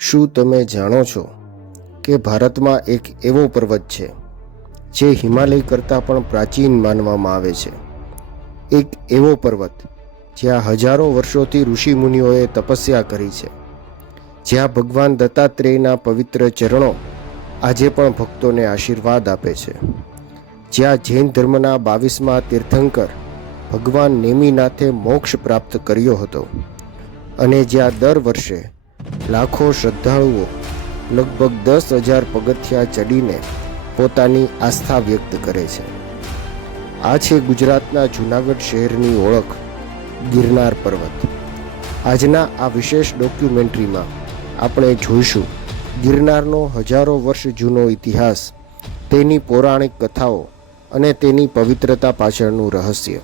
શું તમે જાણો છો કે ભારતમાં એક એવો પર્વત છે જે હિમાલય કરતાં પણ પ્રાચીન માનવામાં આવે છે? એક એવો પર્વત જ્યાં હજારો વર્ષોથી ઋષિમુનિઓએ તપસ્યા કરી છે, જ્યાં ભગવાન દત્તાત્રેયના પવિત્ર ચરણો આજે પણ ભક્તોને આશીર્વાદ આપે છે, જ્યાં જૈન ધર્મના 22મા તીર્થંકર ભગવાન નેમિનાથે મોક્ષ પ્રાપ્ત કર્યો હતો, અને જ્યાં દર વર્ષે લાખો શ્રદ્ધાળુઓ લગભગ 10,000 પગથિયાં ચડીને પોતાની આસ્થા વ્યક્ત કરે છે. આ છે ગુજરાતના જૂનાગઢ શહેરની ઓળખ, ગિરનાર પર્વત. આજના આ વિશેષ ડોક્યુમેન્ટરીમાં આપણે જોઈશું ગિરનારનો હજારો વર્ષ જૂનો ઇતિહાસ, તેની પૌરાણિક કથાઓ અને તેની પવિત્રતા પાછળનું રહસ્ય.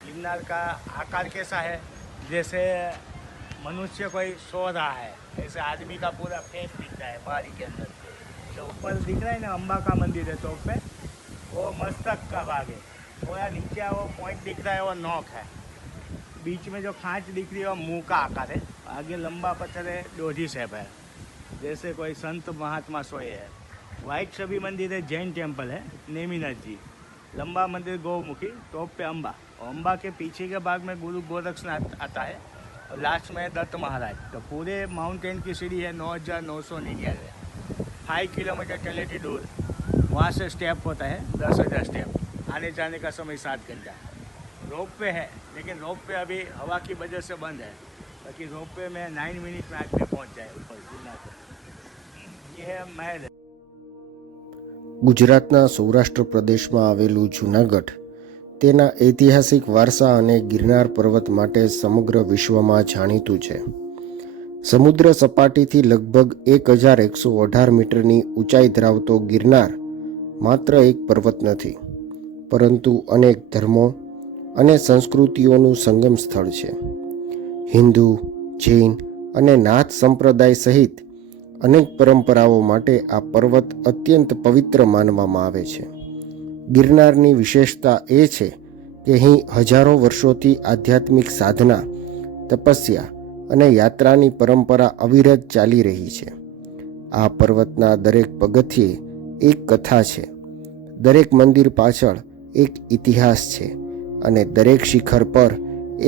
गिरनार का आकार कैसा है? जैसे मनुष्य कोई सो रहा है, ऐसे आदमी का पूरा फेस दिखता है पहाड़ी के अंदर. जो ऊपर दिख रहा है ना, अम्बा का मंदिर है टॉप पे, वो मस्तक का भाग है. थोड़ा नीचे वो पॉइंट दिख रहा है, वो नोक है. बीच में जो खांच दिख रही है वो मुंह का आकार है. आगे लंबा पत्थर है, डोधी शेप है, जैसे कोई संत महात्मा सोए है. वाइट सभी मंदिर है, जैन टेम्पल है, नेमिनाथ जी. लंबा मंदिर गौमुखी, टॉप पे अम्बा, और अम्बा के पीछे के भाग में गुरु गोरक्षनाथ आता है, और लास्ट में दत्त महाराज. तो पूरे माउंटेन की सीढ़ी है 9,999, 5 किलोमीटर चलेटी दूर. वहाँ से स्टेप होता है 10,000 स्टेप. आने जाने का समय 7 घंटा. रोप पे है, लेकिन रोप पे अभी हवा की वजह से बंद है. बाकी रोप पे में 9 मिनट में आदमी पहुँच जाए ऊपर गिरनार पे. ये है महल है. ગુજરાતના સૌરાષ્ટ્ર પ્રદેશમાં આવેલું જૂનાગઢ તેના ઐતિહાસિક વારસા અને ગિરનાર પર્વત માટે સમગ્ર વિશ્વમાં જાણીતું છે. સમુદ્ર સપાટીથી લગભગ 1,118 મીટરની ઊંચાઈ ધરાવતો ગિરનાર માત્ર એક પર્વત નથી, પરંતુ અનેક ધર્મો અને સંસ્કૃતિઓનું સંગમ સ્થળ છે. હિન્દુ, જૈન અને નાથ સંપ્રદાય સહિત અનેક પરંપરાઓ માટે આ પર્વત અત્યંત પવિત્ર માનવામાં આવે છે. ગિરનારની વિશેષતા એ છે કે અહીં હજારો વર્ષોથી આધ્યાત્મિક સાધના, તપસ્યા અને યાત્રાની પરંપરા અવિરત ચાલી રહી છે. આ પર્વતના દરેક પગથિયે એક કથા છે, દરેક મંદિર પાછળ એક ઇતિહાસ છે, અને દરેક શિખર પર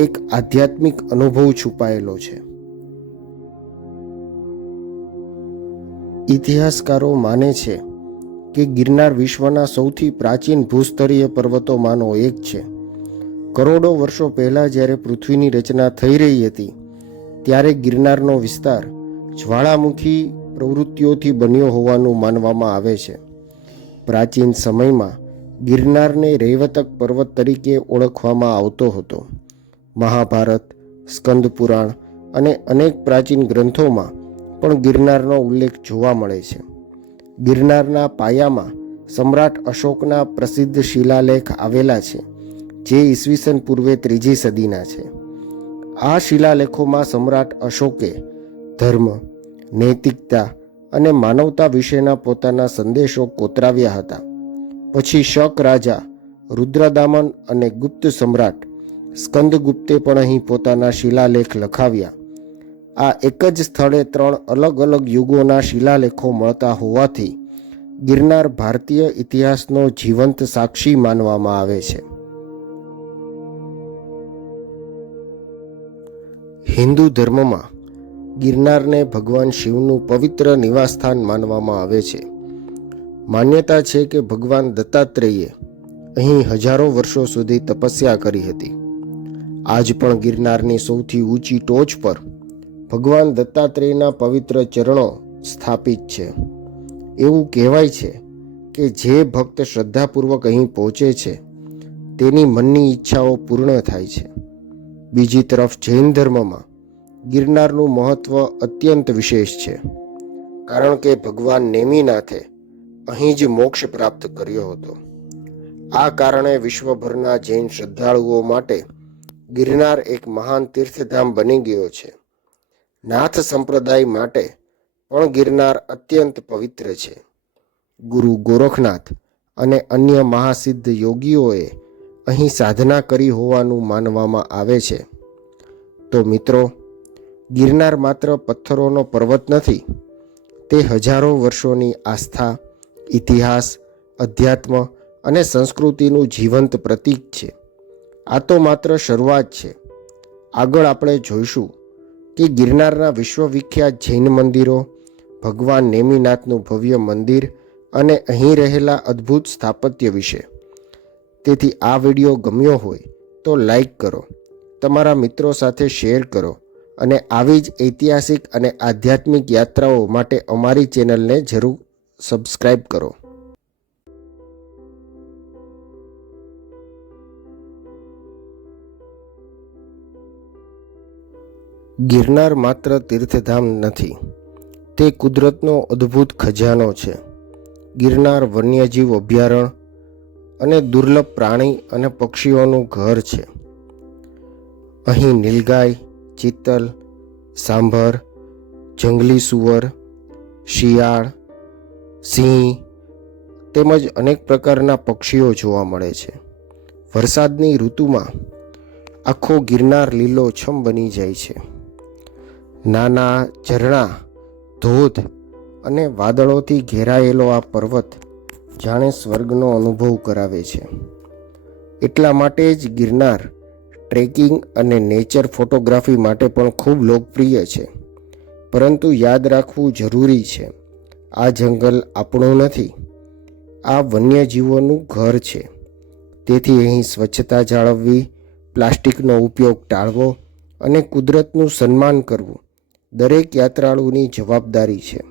એક આધ્યાત્મિક અનુભવ છુપાયેલો છે. ઇતિહાસકારો માને છે કે ગિરનાર વિશ્વના સૌથી પ્રાચીન ભૂસ્તરીય પર્વતોમાંનો એક છે. કરોડો વર્ષો પહેલાં જ્યારે પૃથ્વીની રચના થઈ રહી હતી, ત્યારે ગિરનારનો વિસ્તાર જ્વાળામુખી પ્રવૃત્તિઓથી બન્યો હોવાનું માનવામાં આવે છે. પ્રાચીન સમયમાં ગિરનારને રૈવતક પર્વત તરીકે ઓળખવામાં આવતો હતો. મહાભારત, સ્કંદ પુરાણ અને અનેક પ્રાચીન ગ્રંથોમાં પણ ગિરનારનો ઉલ્લેખ જોવા મળે છે. ગિરનારના પાયામાં સમ્રાટ અશોકના પ્રસિદ્ધ શિલાલેખ આવેલા છે, જે ઈસવીસન પૂર્વે 3જી સદીના છે. આ શિલાલેખોમાં સમ્રાટ અશોકે ધર્મ, નૈતિકતા અને માનવતા વિશેના પોતાના સંદેશો કોતરાવ્યા હતા. પછી શક રાજા રુદ્રદામન અને ગુપ્ત સમ્રાટ સ્કંદગુપ્તે પણ અહીં પોતાના શિલાલેખ લખાવ્યા. આ એક જ સ્થળે 3 અલગ અલગ યુગોના શિલાલેખો મળતા હોવાથી ગિરનાર ભારતીય ઇતિહાસનો જીવંત સાક્ષી માનવામાં આવે છે. હિન્દુ ધર્મમાં ગિરનારને ભગવાન શિવનું પવિત્ર નિવાસસ્થાન માનવામાં આવે છે. માન્યતા છે કે ભગવાન દત્તાત્રેયે અહીં હજારો વર્ષો સુધી તપસ્યા કરી હતી. આજ પણ ગિરનારની સૌથી ઊંચી ટોચ પર ભગવાન દત્તાત્રેયના પવિત્ર ચરણો સ્થાપિત છે. એવું કહેવાય છે કે જે ભક્ત શ્રદ્ધાપૂર્વક અહીં પહોંચે છે, તેની મનની ઈચ્છાઓ પૂર્ણ થાય છે. બીજી તરફ જૈન ધર્મમાં ગિરનારનું મહત્વ અત્યંત વિશેષ છે, કારણ કે ભગવાન નેમિનાથે અહીં જ મોક્ષ પ્રાપ્ત કર્યો હતો. આ કારણે વિશ્વભરના જૈન શ્રદ્ધાળુઓ માટે ગિરનાર એક મહાન તીર્થધામ બની ગયો છે. નાથ સંપ્રદાય માટે પણ ગિરનાર અત્યંત પવિત્ર છે. ગુરુ ગોરખનાથ અને અન્ય મહાસિદ્ધ યોગીઓએ અહીં સાધના કરી હોવાનું માનવામાં આવે છે. તો મિત્રો, ગિરનાર માત્ર પથ્થરોનો પર્વત નથી, તે હજારો વર્ષોની આસ્થા, ઇતિહાસ, અધ્યાત્મ અને સંસ્કૃતિનું જીવંત પ્રતીક છે. આ તો માત્ર શરૂઆત છે. આગળ આપણે જોઈશું કે ગિરનારના વિશ્વવિખ્યાત જૈન મંદિરો, ભગવાન નેમિનાથનું ભવ્ય મંદિર અને અહીં રહેલા અદ્ભુત સ્થાપત્ય વિશે. તેથી આ વિડીયો ગમ્યો હોય તો લાઈક કરો, તમારા મિત્રો સાથે શેર કરો અને આવી જ ઐતિહાસિક અને આધ્યાત્મિક યાત્રાઓ માટે અમારી ચેનલને જરૂર સબસ્ક્રાઈબ કરો. ગિરનાર માત્ર તીર્થધામ નથી, તે કુદરતનો અદ્ભુત ખજાનો છે. ગિરનાર વન્યજીવ અભયારણ્ય અને દુર્લભ પ્રાણી અને પક્ષીઓનું ઘર છે. અહીં નીલગાય, ચિત્તલ, સાંભર, જંગલી સુવર, શિયાળ, સિંહ તેમજ અનેક પ્રકારના પક્ષીઓ જોવા મળે છે. વરસાદની ઋતુમાં આખો ગિરનાર લીલોછમ બની જાય છે. નાના ઝરણા, ધોધ અને વાદળોથી ઘેરાયેલો આ પર્વત જાણે સ્વર્ગનો અનુભવ કરાવે છે. એટલા માટે જ ગિરનાર ટ્રેકિંગ અને નેચર ફોટોગ્રાફી માટે પણ ખૂબ લોકપ્રિય છે. પરંતુ યાદ રાખવું જરૂરી છે, આ જંગલ આપણું નથી, આ વન્યજીવોનું ઘર છે. તેથી અહીં સ્વચ્છતા જાળવવી, પ્લાસ્ટિકનો ઉપયોગ ટાળવો અને કુદરતનું સન્માન કરવું દરેક યાત્રાળુની જવાબદારી છે.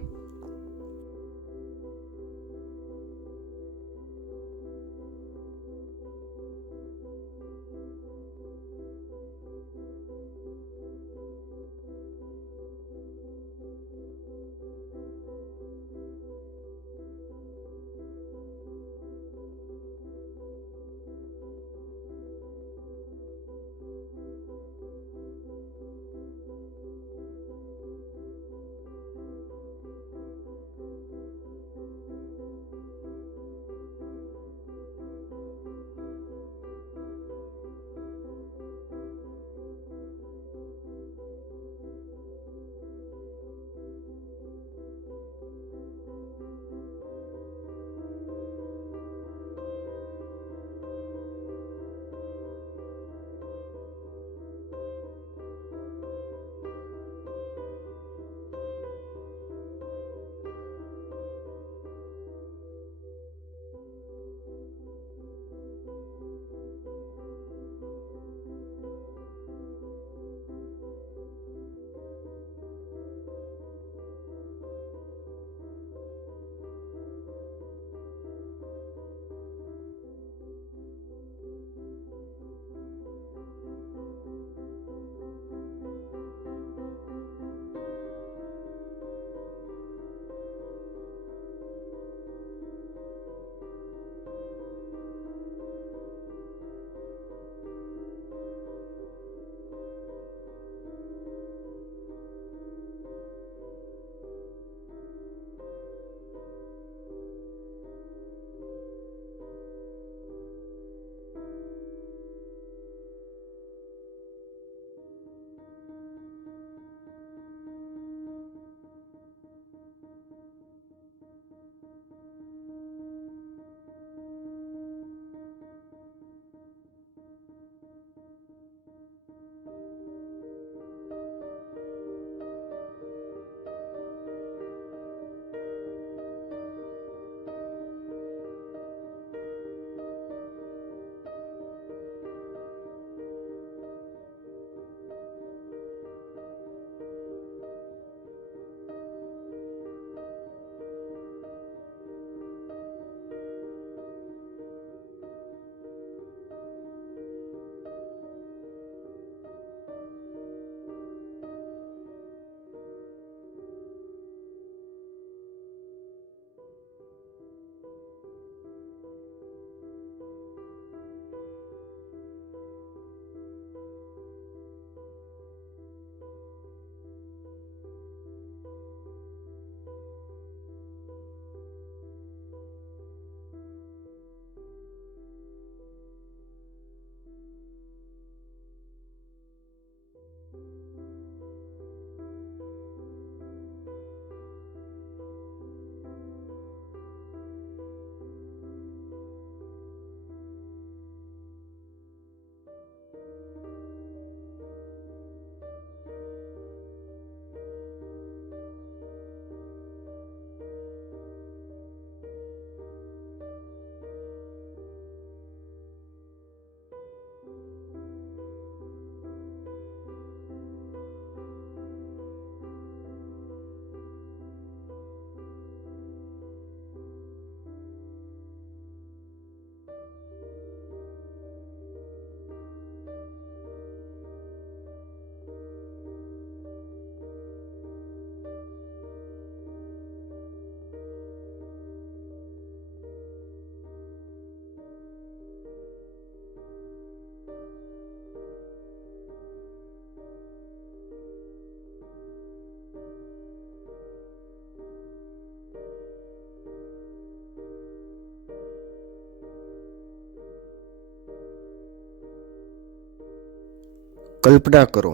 કલ્પના કરો,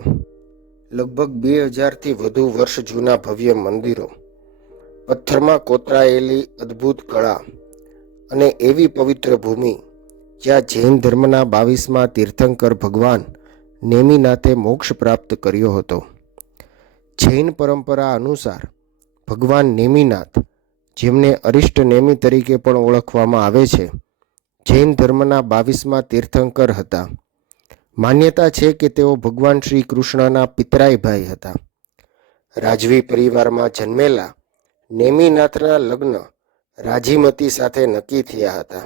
લગભગ 2000થી વધુ વર્ષ જૂના ભવ્ય મંદિરો, પથ્થરમાં કોતરાયેલી અદ્ભુત કળા અને એવી પવિત્ર ભૂમિ જ્યાં જૈન ધર્મના 22મા તીર્થંકર ભગવાન નેમિનાથે મોક્ષ પ્રાપ્ત કર્યો હતો. જૈન પરંપરા અનુસાર ભગવાન નેમિનાથ, જેમને અરિષ્ટ નેમિ તરીકે પણ ઓળખવામાં આવે છે, જૈન ધર્મના 22મા તીર્થંકર હતા. માન્યતા છે કે તેઓ ભગવાન શ્રી કૃષ્ણના પિતરાઈ ભાઈ હતા. રાજવી પરિવારમાં જન્મેલા નેમિનાથના લગ્ન રાજીમતી સાથે નક્કી થયા હતા.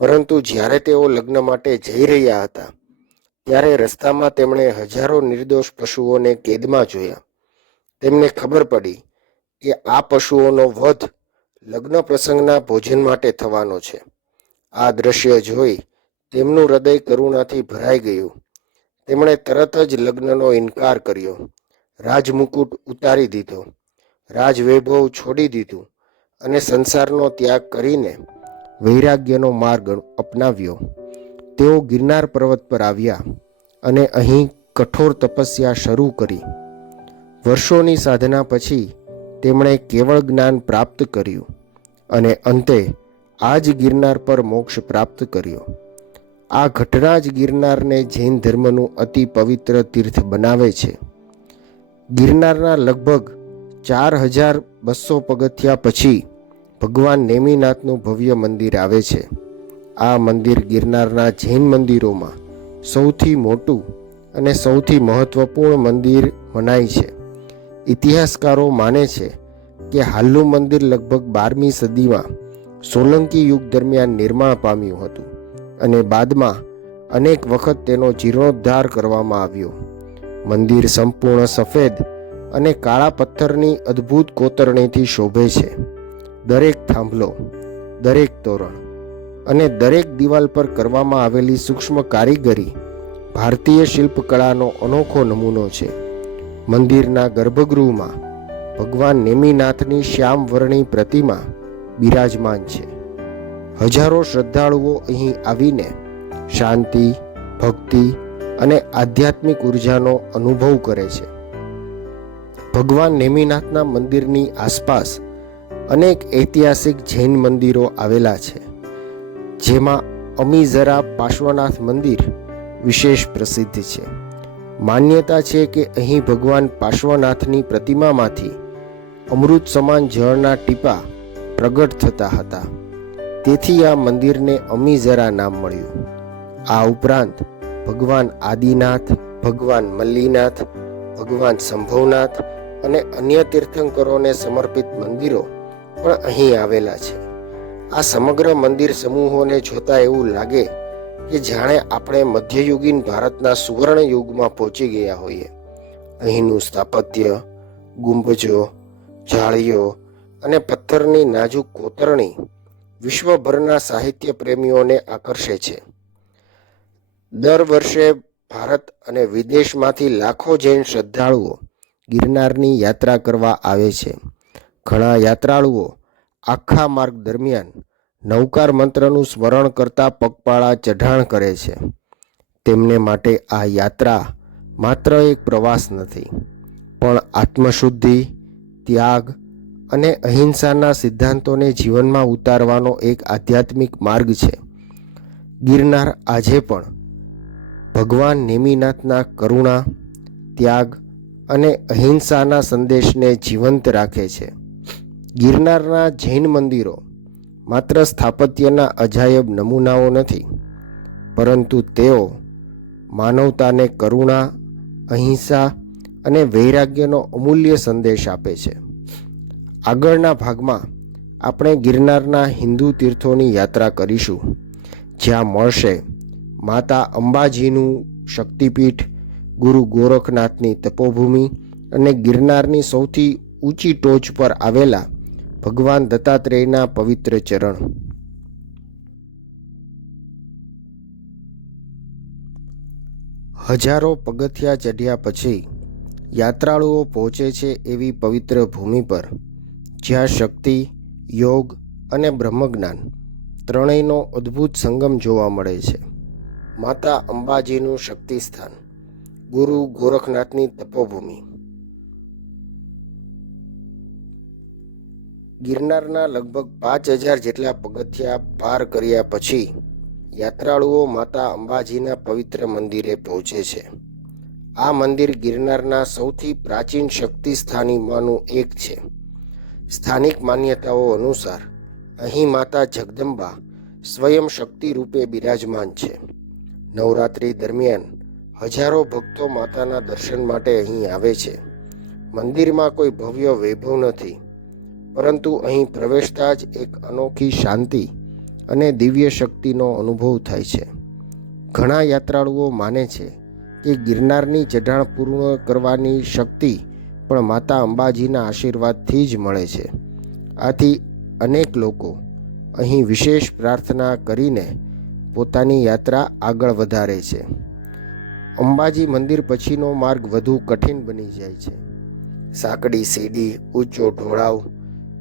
પરંતુ જ્યારે તેઓ લગ્ન માટે જઈ રહ્યા હતા ત્યારે રસ્તામાં તેમણે હજારો નિર્દોષ પશુઓને કેદમાં જોયા. તેમને ખબર પડી કે આ પશુઓનો વધ લગ્ન પ્રસંગના ભોજન માટે થવાનો છે. આ દ્રશ્ય જોઈ તેમનું હૃદય કરુણાથી ભરાઈ ગયું. તેમણે તરત જ લગ્નનો ઇનકાર કર્યો, રાજમુકુટ ઉતારી દીધો, રાજવૈભવ છોડી દીધું અને સંસારનો ત્યાગ કરીને વૈરાગ્યનો માર્ગ અપનાવ્યો. તેઓ ગિરનાર પર્વત પર આવ્યા અને અહીં કઠોર તપસ્યા શરૂ કરી. વર્ષોની સાધના પછી તેમણે કેવળ જ્ઞાન પ્રાપ્ત કર્યું અને અંતે આ જ ગિરનાર પર મોક્ષ પ્રાપ્ત કર્યો. આ ઘટના જ ગિરનારને જૈન ધર્મનું અતિ પવિત્ર તીર્થ બનાવે છે. ગિરનારના લગભગ 4200 પગથિયા પછી ભગવાન નેમિનાથનું ભવ્ય મંદિર આવે છે. આ મંદિર ગિરનારના જૈન મંદિરોમાં સૌથી મોટું અને સૌથી મહત્વપૂર્ણ મંદિર મનાય છે. ઇતિહાસકારો માને છે કે હાલનું મંદિર લગભગ 12મી સદીમાં સોલંકી યુગ દરમિયાન નિર્માણ પામ્યું હતું અને બાદમાં અનેક વખત તેનો જીર્ણોદ્ધાર કરવામાં આવ્યો. મંદિર સંપૂર્ણ સફેદ અને કાળા પથ્થરની અદ્ભુત કોતરણીથી શોભે છે. દરેક થાંભલો, દરેક તોરણ અને દરેક દિવાલ પર કરવામાં આવેલી સૂક્ષ્મ કારીગરી ભારતીય શિલ્પકળાનો અનોખો નમૂનો છે. મંદિરના ગર્ભગૃહમાં ભગવાન નેમિનાથની શ્યામવર્ણી પ્રતિમા બિરાજમાન છે. હજારો શ્રદ્ધાળુઓ અહીં આવીને શાંતિ, ભક્તિ અને આધ્યાત્મિક ઉર્જાનો અનુભવ કરે છે. ભગવાન નેમિનાથના મંદિરની આસપાસ અનેક ઐતિહાસિક જૈન મંદિરો આવેલા છે, જેમાં અમીઝરા પાર્શ્વનાથ મંદિર વિશેષ પ્રસિદ્ધ છે. માન્યતા છે કે અહીં ભગવાન પાર્શ્વનાથની પ્રતિમામાંથી અમૃત સમાન જળના ટીપા પ્રગટ થતા હતા. તેથી આ મંદિરને અમીઝરા નામ મળ્યું. આ ઉપરાંત ભગવાન આદિનાથ, ભગવાન મલ્લીનાથ, ભગવાન સંભવનાથ અને અન્ય તીર્થંકરોને સમર્પિત મંદિરો પણ અહીં આવેલા છે. આ સમગ્ર મંદિર સમૂહોને જોતા એવું લાગે કે જાણે આપણે મધ્યયુગીન ભારતના સુવર્ણ યુગમાં પહોંચી ગયા હોઈએ. અહીંનું સ્થાપત્ય, ગુંબજો, જાળીઓ અને પથ્થરની નાજુક કોતરણી વિશ્વભરના સાહિત્ય પ્રેમીઓને આકર્ષે છે. દર વર્ષે ભારત અને વિદેશમાંથી લાખો જૈન શ્રદ્ધાળુઓ ગિરનારની યાત્રા કરવા આવે છે. ઘણા યાત્રાળુઓ આખા માર્ગ દરમિયાન નવકાર મંત્રનું સ્મરણ કરતા પગપાળા ચઢાણ કરે છે. તેમને માટે આ યાત્રા માત્ર એક પ્રવાસ નથી, પણ આત્મશુદ્ધિ, ત્યાગ અને અહિંસાના સિદ્ધાંતોને જીવનમાં ઉતારવાનો એક આધ્યાત્મિક માર્ગ છે. ગિરનાર આજે પણ ભગવાન નેમિનાથના કરુણા, ત્યાગ અને અહિંસાના સંદેશને જીવંત રાખે છે. ગિરનારના જૈન મંદિરો માત્ર સ્થાપત્યના અજાયબ નમૂનાઓ નથી, પરંતુ તેઓ માનવતાને કરુણા, અહિંસા અને વૈરાગ્યનો અમૂલ્ય સંદેશ આપે છે. આગળના ભાગમાં આપણે ગિરનારના હિન્દુ તીર્થોની યાત્રા કરીશું, જ્યાં મળશે માતા અંબાજીનું શક્તિપીઠ, ગુરુ ગોરખનાથની તપોભૂમિ અને ગિરનારની સૌથી ઊંચી ટોચ પર આવેલા ભગવાન દત્તાત્રેયના પવિત્ર ચરણ. હજારો પગથિયા ચઢ્યા પછી યાત્રાળુઓ પહોંચે છે એવી પવિત્ર ભૂમિ પર જ્યાં શક્તિ, યોગ અને બ્રહ્મજ્ઞાન ત્રણેયનો અદ્ભુત સંગમ જોવા મળે છે. માતા અંબાજીનું શક્તિસ્થાન ગુરુ ગોરખનાથની તપોભૂમિ. ગિરનારના લગભગ 5000 જેટલા પગથિયા પાર કર્યા પછી યાત્રાળુઓ માતા અંબાજીના પવિત્ર મંદિરે પહોંચે છે. આ મંદિર ગિરનારના સૌથી પ્રાચીન શક્તિ સ્થાનોમાંનું એક છે. સ્થાનિક માન્યતાઓ અનુસાર અહીં માતા જગદંબા સ્વયં શક્તિ રૂપે બિરાજમાન છે. નવરાત્રિ દરમિયાન હજારો ભક્તો માતાના દર્શન માટે અહીં આવે છે. મંદિરમાં કોઈ ભવ્ય વૈભવ નથી, પરંતુ અહીં પ્રવેશતા જ એક અનોખી શાંતિ અને દિવ્ય શક્તિનો અનુભવ થાય છે. ઘણા યાત્રાળુઓ માને છે કે ગિરનારની ચઢાણ પૂર્ણ કરવાની શક્તિ પણ માતા અંબાજીના આશીર્વાદથી જ મળે છે. આથી અનેક લોકો અહીં વિશેષ પ્રાર્થના કરીને પોતાની યાત્રા આગળ વધારે છે. અંબાજી મંદિર પછીનો માર્ગ વધુ કઠિન બની જાય છે. સાંકડી સીડી, ઊંચો ઢોળાવ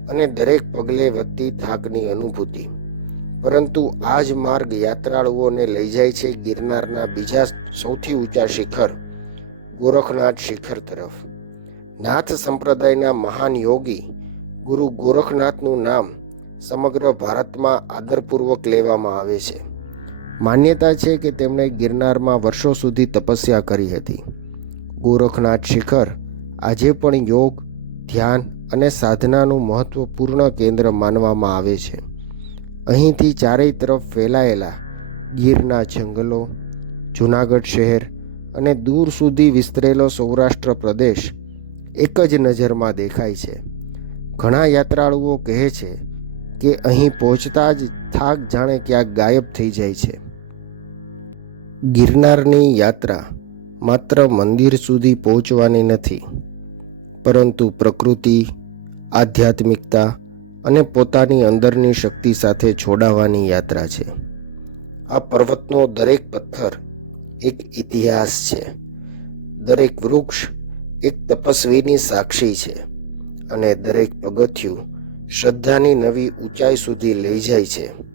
અને દરેક પગલે વધતી થાકની અનુભૂતિ. પરંતુ આ જ માર્ગ યાત્રાળુઓને લઈ જાય છે ગિરનારના બીજા સૌથી ઊંચા શિખર ગોરખનાથ શિખર તરફ. નાથ સંપ્રદાયના મહાન યોગી ગુરુ ગોરખનાથનું નામ સમગ્ર ભારતમાં આદરપૂર્વક લેવામાં આવે છે. માન્યતા છે કે તેમણે ગિરનારમાં વર્ષો સુધી તપસ્યા કરી હતી. ગોરખનાથ શિખર આજે પણ યોગ, ધ્યાન અને સાધનાનું મહત્વપૂર્ણ કેન્દ્ર માનવામાં આવે છે. અહીંથી ચારેય તરફ ફેલાયેલા ગીરના જંગલો, જૂનાગઢ શહેર અને દૂર સુધી વિસ્તરેલો સૌરાષ્ટ્ર પ્રદેશ એક જ નજરમાં દેખાય છે. ઘણા યાત્રાળુઓ કહે છે કે અહીં પહોંચતા જ થાક જાણે ક્યાંક ગાયબ થઈ જાય છે. ગિરનારની યાત્રા માત્ર મંદિર સુધી પહોંચવાની નથી, પરંતુ પ્રકૃતિ, આધ્યાત્મિકતા અને પોતાની અંદરની શક્તિ સાથે જોડાવાની યાત્રા છે. આ પર્વતનો દરેક પથ્થર એક ઇતિહાસ છે, દરેક વૃક્ષ એક તપસ્વીની સાક્ષી છે અને દરેક પગથિયું શ્રદ્ધાની નવી ઊંચાઈ સુધી લઈ જાય છે.